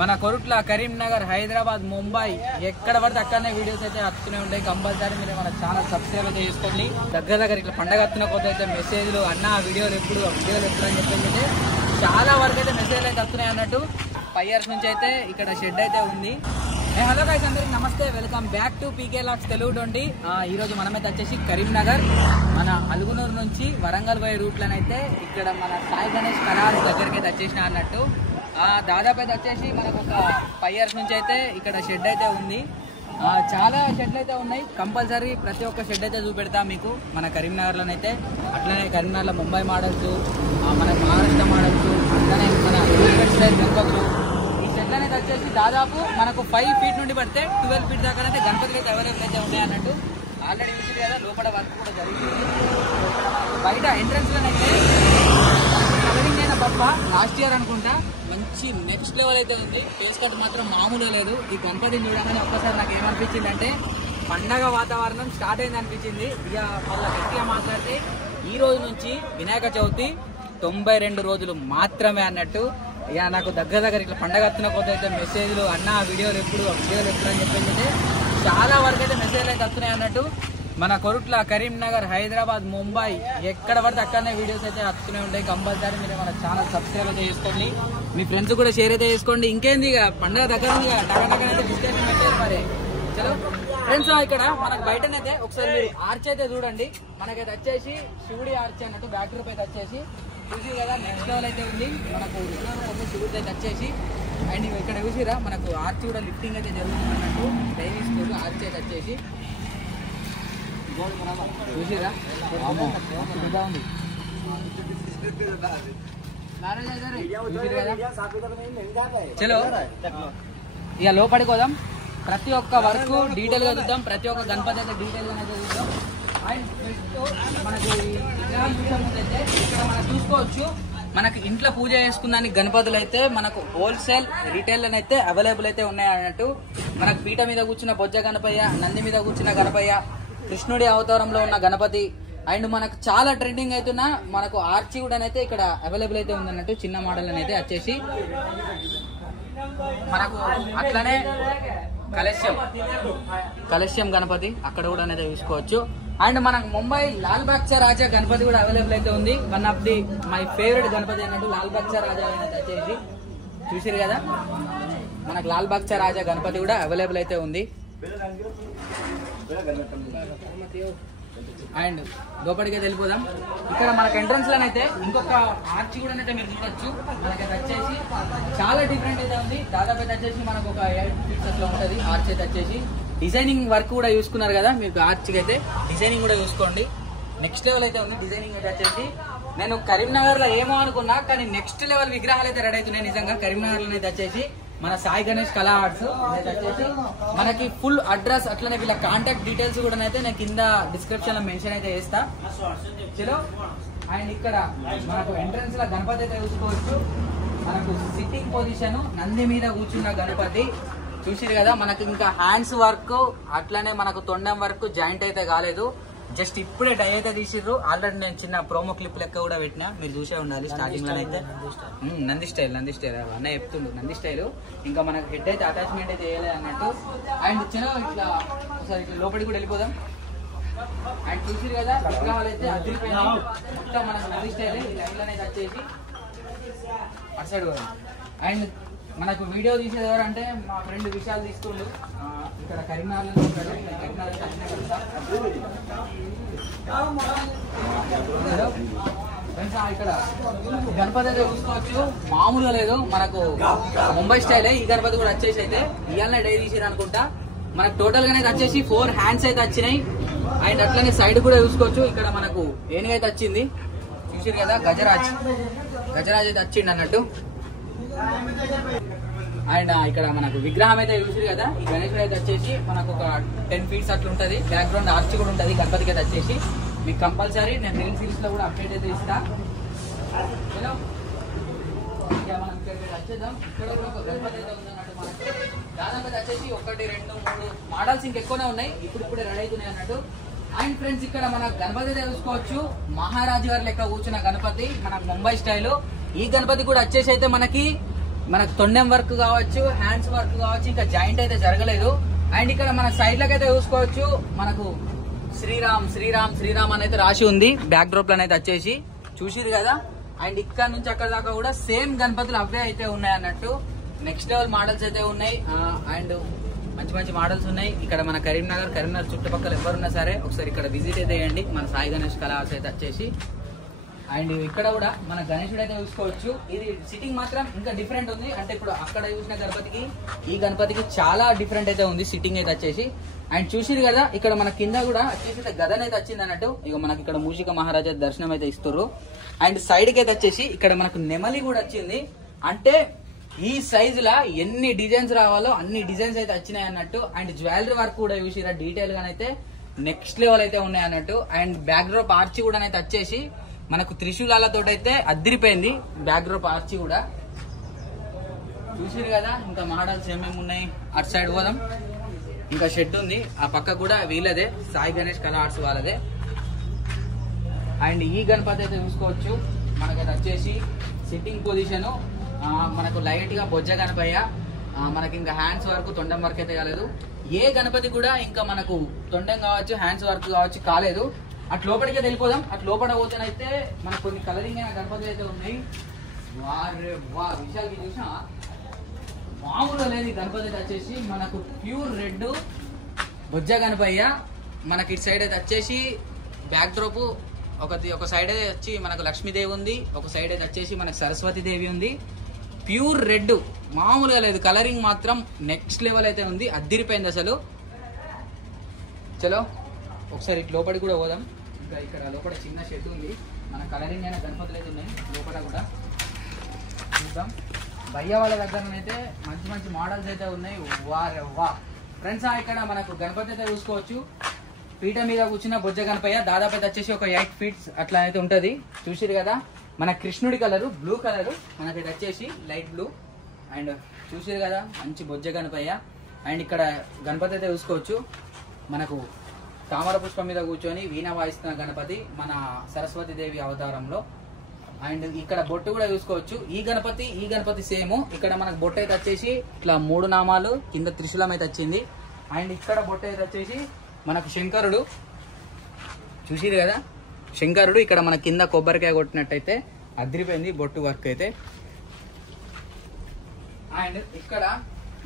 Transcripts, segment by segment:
మన కొరుట్ల, కరీంనగర్, హైదరాబాద్, ముంబై ఎక్కడ పడితే అక్కడనే వీడియోస్ అయితే వస్తూనే ఉంటాయి. కంపల్సరీ మీరు మన ఛానల్ సబ్స్క్రైబ్ అయితే చేసుకోండి. దగ్గర ఇట్లా పండగ వస్తున్న కొత్త అయితే మెసేజ్లు అన్న వీడియోలు ఎప్పుడు అని చెప్పేసి అయితే చాలా వరకు అయితే మెసేజ్లు అయితే వస్తున్నాయి అన్నట్టు. 5 years నుంచి అయితే ఇక్కడ షెడ్ అయితే ఉంది. హలో గైస్, అందరికి నమస్తే, వెల్కమ్ బ్యాక్ టు పీకే లాక్స్ తెలుగు 20. ఈ రోజు మనమైతే వచ్చేసి కరీంనగర్ మన అలుగునూరు నుంచి వరంగల్ పోయే రూట్లోనైతే ఇక్కడ మన సాయి గణేష్ కళాస్ దగ్గరికి అయితే వచ్చేసిన అన్నట్టు. దాదాపు అయితే వచ్చేసి మనకు ఒక 5 years నుంచి అయితే ఇక్కడ షెడ్ అయితే ఉంది. చాలా షెడ్లు అయితే ఉన్నాయి. కంపల్సరీ ప్రతి ఒక్క షెడ్ అయితే చూపెడతాం మీకు మన కరీంనగర్లోనైతే. అట్లనే కరీంనగర్లో ముంబై మోడల్స్, మన మహారాష్ట్ర మోడల్స్, అట్లనే మన స్టైల్ గణపతులు. ఈ షెడ్ అనేది వచ్చేసి దాదాపు మనకు 5 feet నుండి పడితే 12 feet దాకా అయితే గణపతులు అయితే అవైలబుల్ అయితే ఉన్నాయి అన్నట్టు. ఆల్రెడీ చూసింది కదా, లోపల వర్క్ కూడా జరుగుతుంది. బయట ఎంట్రన్స్లోనైతే కలరింగ్ అయిన పప్ప లాస్ట్ ఇయర్ అనుకుంటా మంచి నెక్స్ట్ లెవెల్ అయితే ఉంది. ఫేస్ కట్ మాత్రం మామూలుగా లేదు. ఈ గణపతిని చూడగానే ఒక్కసారి నాకు ఏమనిపించింది అంటే పండగ వాతావరణం స్టార్ట్ అయింది అనిపించింది. ఇక మళ్ళీ గట్టిగా మాట్లాడితే ఈ రోజు నుంచి వినాయక చవితి 92 రోజులు మాత్రమే అన్నట్టు. ఇక నాకు దగ్గర ఇట్లా పండగ వస్తున్న కొత్త అయితే మెసేజ్లు అన్న వీడియోలు ఎప్పుడు అని చెప్పేసి అయితే చాలా వరకు అయితే మెసేజ్లు అయితే వస్తున్నాయి అన్నట్టు. మన కొరుట్ల, కరీంనగర్, హైదరాబాద్, ముంబై ఎక్కడ పడితే అక్కడనే వీడియోస్ అయితే వస్తూనే ఉంటాయి. కంపల్సరీ మీరు మన ఛానల్ సబ్స్క్రైబ్ అయితే చేసుకోండి. మీ ఫ్రెండ్స్ కూడా షేర్ అయితే చేసుకోండి. ఇంకేంది ఇక పండుగ దగ్గర టకటకనైతే డిస్కషన్ పెట్టారు మరి. చలో ఫ్రెండ్స్, ఇక్కడ మనకు బయటనైతే ఒకసారి మీరు ఆర్చ్ అయితే చూడండి. మనకైతే వచ్చేసి శివుడి ఆర్చ్ అన్నట్టు బ్యాక్ డ్రాప్ అయితే వచ్చేసి చూసి కదా నెక్స్ట్ లెవెల్ అయితే ఉంది. మనకు శివుడి అయితే వచ్చేసి అండ్ ఇక్కడ చూసిరా మనకు ఆర్చ్ కూడా లిఫ్టింగ్ అయితే జరుగుతుంది అన్నట్టు. డైలీ స్కూల్ ఆర్చ్ అయితే వచ్చేసి చూసిరా ఉంది. చలో ఇక లోపలికి పోదాం. ప్రతి ఒక్క వర్క్ డీటెయిల్ గా చూద్దాం. ప్రతి ఒక్క గణపతి అయితే డీటెయిల్ గా అయితే చూద్దాం. అండ్ మనకి అయితే ఇక్కడ మనం చూసుకోవచ్చు, మనకి ఇంట్లో పూజ చేసుకున్నానికి గణపతులు అయితే మనకు హోల్సేల్ రీటైల్ అయితే అవైలబుల్ అయితే ఉన్నాయి అన్నట్టు. మనకు పీట మీద కూర్చున్న బొజ్జ గణపయ్య, నంది మీద కూర్చున్న గణపయ్య, కృష్ణుడి అవతారంలో ఉన్న గణపతి, అండ్ మనకు చాలా ట్రెండింగ్ అవుతున్న మనకు ఆర్చి కూడా అయితే ఇక్కడ అవైలబుల్ అయితే ఉందన్నట్టు. చిన్న మోడల్ అయితే వచ్చేసి మనకు అట్లనే కలశ్యం గణపతి అక్కడ కూడా అనేది చూసుకోవచ్చు. అండ్ మనకు ముంబై లాల్ బాగ్చా రాజా గణపతి కూడా అవైలబుల్ అయితే ఉంది. One of the my favourite Ganapati అన్నట్టు లాల్ బాగ్చా రాజా అనేది వచ్చేసి చూసారు కదా. మనకు లాల్ బాగ్చా రాజా గణపతి కూడా అవైలబుల్ అయితే ఉంది. అండ్ లోపలికి వెళ్ళిపోదాం. ఇక్కడ మనకు ఎంట్రన్స్ లోనైతే ఇంకొక ఆర్చ్ కూడా అయితే మీరు చూడొచ్చు. మనకైతే వచ్చేసి చాలా డిఫరెంట్ అయితే ఉంది. దాదాపు అయితే వచ్చేసి మనకు ఒక 8 feet లో ఉంటుంది ఆర్చ్ అయితే వచ్చేసి. డిజైనింగ్ వర్క్ కూడా చూసుకున్నారు కదా, మీకు ఆర్చ్ అయితే డిజైనింగ్ కూడా చూసుకోండి. నెక్స్ట్ లెవెల్ అయితే ఉంది డిజైనింగ్ అయితే వచ్చేసి. నేను కరీంనగర్ లో ఏమో అనుకున్నా, కానీ నెక్స్ట్ లెవెల్ విగ్రహాలు అయితే రెడీ అవుతున్నాయి నిజంగా కరీంనగర్ లో అయితే వచ్చేసి. మన సాయి గణేష్ కళా ఆర్ట్స్ వచ్చేసి మనకి ఫుల్ అడ్రస్ అట్లనే వీళ్ళ కాంటాక్ట్ డీటెయిల్స్ కూడా అయితే నేను కింద డిస్క్రిప్షన్ లో మెన్షన్ అయితే చేస్తా. చలో అండ్ ఇక్కడ మనకు ఎంట్రన్స్ లో గణపతి అయితే చూసుకోవచ్చు. మనకు సిట్టింగ్ పొజిషన్ నంది మీద కూర్చున్న గణపతి చూసిరు కదా. మనకి ఇంకా హ్యాండ్స్ వర్క్ అట్లనే మనకు తొండం వర్క్ జాయింట్ అయితే కాలేదు, జస్ట్ ఇప్పుడే డై అయితే తీసిర్రు. ఆల్రెడీ నేను చిన్న ప్రోమో క్లిప్ లెక్క కూడా పెట్టినా, మీరు చూసే ఉండాలి. స్టార్టింగ్ లో అయితే నంది స్టైల్ అన్న చెప్తుండ్రు నంది స్టైల్. ఇంకా మనకు హెడ్ అయితే అటాచ్మెంట్ అయితే చేయలేదు అన్నట్టు. అండ్ చిన్న ఇట్లా ఒకసారి ఇట్లా లోపలికి కూడా వెళ్ళిపోదాం. అండ్ చూసిరు కదా విగ్రహాలు అయితే అదిరిపోయినాయి మొత్తం మనకు నంది స్టైల్. ఈ లైన్ లో అయితే వచ్చేసి అటు సైడ్ కూడా. అండ్ మనకు వీడియో తీసేది ఎవరంటే మా ఫ్రెండ్ విషయాలు తీసుకుంటూ ఇక్కడ కరీంనగర్లో ఉంటాడు. ఇక్కడ గణపతి అయితే చూసుకోవచ్చు, మామూలుగా లేదు. మనకు ముంబై స్టైలే ఈ గణపతి కూడా వచ్చేసి అయితే ఇవాళ డై తీసిరు అనుకుంటా. మనకు టోటల్ గానే వచ్చేసి 4 hands అయితే వచ్చినాయి. అండ్ అట్లనే సైడ్ కూడా చూసుకోవచ్చు. ఇక్కడ మనకు ఏనుగు అయితే వచ్చింది చూసిరు కదా, గజరాజ్ అయితే వచ్చింది అన్నట్టు. అండ్ ఇక్కడ మనకు విగ్రహం అయితే చూసిరు కదా. ఈ గణేశుడు అయితే వచ్చేసి మనకు ఒక 10 feet అట్లా ఉంటుంది. బ్యాక్గ్రౌండ్ ఆర్చ్ కూడా ఉంటుంది గణపతికి అయితే వచ్చేసి. మీకు కంపల్సరీ నేను రీల్ సిరీస్ లో కూడా అప్డేట్ అయితే ఇస్తా. మనం వచ్చేద్దాం. ఇక్కడ కూడా ఒక గణపతి అయితే ఉందన్నట్టు. మనకు దాదాపు వచ్చేసి 1, 2, 3 మోడల్స్ ఇంకెక్కువనే ఉన్నాయి, ఇప్పుడే రెడీ అవుతున్నాయి అన్నట్టు. అండ్ ఫ్రెండ్స్ ఇక్కడ మన గణపతి చూసుకోవచ్చు, మహారాజు గారి లెక్క కూర్చున్న గణపతి మన ముంబై స్టైల్. ఈ గణపతి కూడా వచ్చేసి అయితే మనకి మనకు తొండెం వర్క్ కావచ్చు, హ్యాండ్స్ వర్క్ కావచ్చు, ఇంకా జాయింట్ అయితే జరగలేదు. అండ్ ఇక్కడ మన సైడ్ లకైతే చూసుకోవచ్చు మనకు శ్రీరామ్ శ్రీరామ్ శ్రీరామ్ అని అయితే రాసి ఉంది బ్యాక్ డ్రాప్ లో అయితే వచ్చేసి చూసిరు కదా. అండ్ ఇక్కడ నుంచి అక్కడ దాకా కూడా సేమ్ గణపతులు అవే అయితే ఉన్నాయి అన్నట్టు. నెక్స్ట్ లెవెల్ మోడల్స్ అయితే ఉన్నాయి. అండ్ మంచి మంచి మోడల్స్ ఉన్నాయి. ఇక్కడ మన కరీంనగర్ చుట్టుపక్కల ఎవరున్నా సరే ఒకసారి ఇక్కడ విజిట్ అయితే చేయండి. మన సాయి గణేష్ కళా ఆర్ట్స్ అయితే వచ్చేసి. అండ్ ఇక్కడ కూడా మన గణేశుడు అయితే చూసుకోవచ్చు. ఇది సిట్టింగ్ మాత్రం ఇంకా డిఫరెంట్ ఉంది. అంటే ఇప్పుడు అక్కడ చూసిన గణపతికి ఈ గణపతికి చాలా డిఫరెంట్ అయితే ఉంది సిట్టింగ్ అయితే వచ్చేసి. అండ్ చూసిరు కదా ఇక్కడ మన కింద కూడా వచ్చేసి గదన్ అయితే వచ్చింది అన్నట్టు. ఇక మనకి ఇక్కడ మూషిక మహారాజా దర్శనం అయితే ఇస్తారు. అండ్ సైడ్ కి అయితే వచ్చేసి ఇక్కడ మనకు నెమలి కూడా వచ్చింది. అంటే ఈ సైజ్ లా ఎన్ని డిజైన్స్ రావాలో అన్ని డిజైన్స్ అయితే వచ్చినాయి అన్నట్టు. అండ్ జ్యువెలరీ వర్క్ కూడా చూసిరా డీటెయిల్ గానైతే నెక్స్ట్ లెవెల్ అయితే ఉన్నాయి అన్నట్టు. అండ్ బ్యాక్ డ్రాప్ ఆర్చి కూడా అయితే వచ్చేసి మనకు త్రిశూలాలతో అయితే అద్దరిపోయింది బ్యాక్ డ్రాప్ ఆర్చి కూడా చూసిరు కదా. ఇంకా మోడల్స్ ఏమేమి ఉన్నాయి అటు సైడ్ పోదాం. ఇంకా షెడ్ ఉంది ఆ పక్క కూడా వీళ్ళదే సాయి గణేష్ కళా ఆర్ట్స్ వాళ్ళదే. అండ్ ఈ గణపతి అయితే చూసుకోవచ్చు మనకైతే వచ్చేసి సిట్టింగ్ పొజిషన్ మనకు లైట్ గా బొజ్జ గణపయ్య. మనకి ఇంకా హ్యాండ్స్ వరకు తొండం వర్క్ అయితే కాలేదు. ఏ గణపతి కూడా ఇంకా మనకు తొండం కావచ్చు హ్యాండ్స్ వర్క్ కావచ్చు కాలేదు. అటు లోపలికే వెళ్ళిపోదాం. అటు లోపల పోతేనైతే మనకు కొన్ని కలరింగ్ అయిన గణపతులు అయితే ఉన్నాయి. వా విశాల్కి చూసినా మామూలుగా లేదు. ఈ గణపతి అయితే వచ్చేసి మనకు ప్యూర్ రెడ్ బొజ్జ గణపయ్య. మనకి ఇటు సైడ్ అయితే వచ్చేసి బ్యాక్ డ్రాప్ ఒక సైడ్ అయితే వచ్చి మనకు లక్ష్మీదేవి ఉంది, ఒక సైడ్ అయితే వచ్చేసి మనకు సరస్వతీదేవి ఉంది. ప్యూర్ రెడ్ మామూలుగా లేదు. కలరింగ్ మాత్రం నెక్స్ట్ లెవెల్ అయితే ఉంది. అద్దిరిపోయింది అసలు. చలో ఒకసారి ఇటు లోపలికి కూడా పోదాం. ఇంకా ఇక్కడ లోపల చిన్న షెడ్ ఉంది. మన కలరింగ్ అయిన గణపతులు అయితే ఉన్నాయి లోపల కూడా చూద్దాం. భయ్య వాళ్ళ దగ్గరనైతే మంచి మంచి మోడల్స్ అయితే ఉన్నాయి. వా ఫ్రెండ్స్ ఇక్కడ మనకు గణపతి అయితే చూసుకోవచ్చు. పీట మీద కూర్చున్న బొజ్జ గణపయ్య దాదాపు అయితే వచ్చేసి ఒక 8 feet అట్లా అయితే ఉంటది. చూసిరు కదా మన కృష్ణుడి కలరు బ్లూ కలరు మనకైతే వచ్చేసి లైట్ బ్లూ. అండ్ చూసిరు కదా మంచి బొజ్జ గణపయ్య. అండ్ ఇక్కడ గణపతి అయితే చూసుకోవచ్చు మనకు తామర పుష్పం మీద కూర్చొని వీణ వాయిస్తున్న గణపతి మన సరస్వతీదేవి అవతారంలో. అండ్ ఇక్కడ బొట్టు కూడా చూసుకోవచ్చు. ఈ గణపతి సేమ్. ఇక్కడ మనకు బొట్టు అయితే వచ్చేసి ఇట్లా 3 నామాలు కింద త్రిశూలం అయితే వచ్చింది. అండ్ ఇక్కడ బొట్టు అయితే వచ్చేసి మనకు శంకరుడు చూసిరు కదా శంకరుడు. ఇక్కడ మన కింద కొబ్బరికాయ కొట్టినట్టయితే అదిరిపోయింది బొట్టు వర్క్ అయితే. అండ్ ఇక్కడ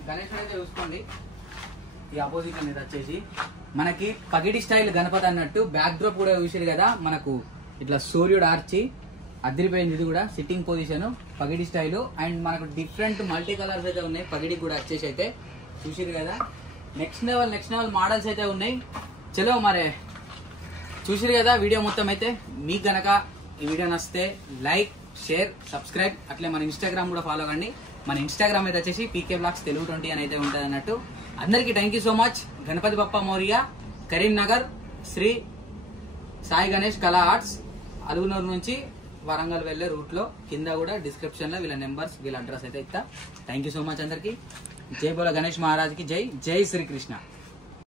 గణేశుడు అయితే చూసుకోండి. ఈ ఆపోజిట్ అనేది వచ్చేసి మనకి పగిడి స్టైల్ గణపతి అన్నట్టు. బ్యాక్ డ్రాప్ కూడా చూసిరు కదా మనకు ఇట్లా సూర్యుడు ఆర్చి అదిరిపోయింది. ఇది కూడా సిట్టింగ్ పొజిషన్ పగిడి స్టైల్. అండ్ మనకు డిఫరెంట్ మల్టీ కలర్స్ అయితే ఉన్నాయి పగిడి కూడా వచ్చేసి అయితే చూసిరు కదా. నెక్స్ట్ లెవెల్ మోడల్స్ అయితే ఉన్నాయి. చలో మరి చూసిరు కదా వీడియో మొత్తం అయితే. మీకు గనక ఈ వీడియో నచ్చితే లైక్ షేర్ సబ్స్క్రైబ్. అట్లే మన ఇన్స్టాగ్రామ్ కూడా ఫాలో కండి. మన ఇన్స్టాగ్రామ్ అయితే వచ్చేసి PK Vlogs Telugu 20 అని అయితే ఉంటుంది అన్నట్టు. అందరికీ thank you so much. Ganapati Bappa Morya Karimnagar Shri Sai Ganesh Kala arts Alugunuru నుంచి వరంగల్ వెళ్లే రూట్ లో కింద కూడా డిస్క్రిప్షన్ లో వీళ్ళ నెంబర్స్ వీళ్ళ అడ్రస్ అయితే ఇస్తా. థ్యాంక్ యూ సో మచ్ అందరికి. జై బోలో గణేష్ మహారాజ్ కి జై. జై శ్రీకృష్ణ.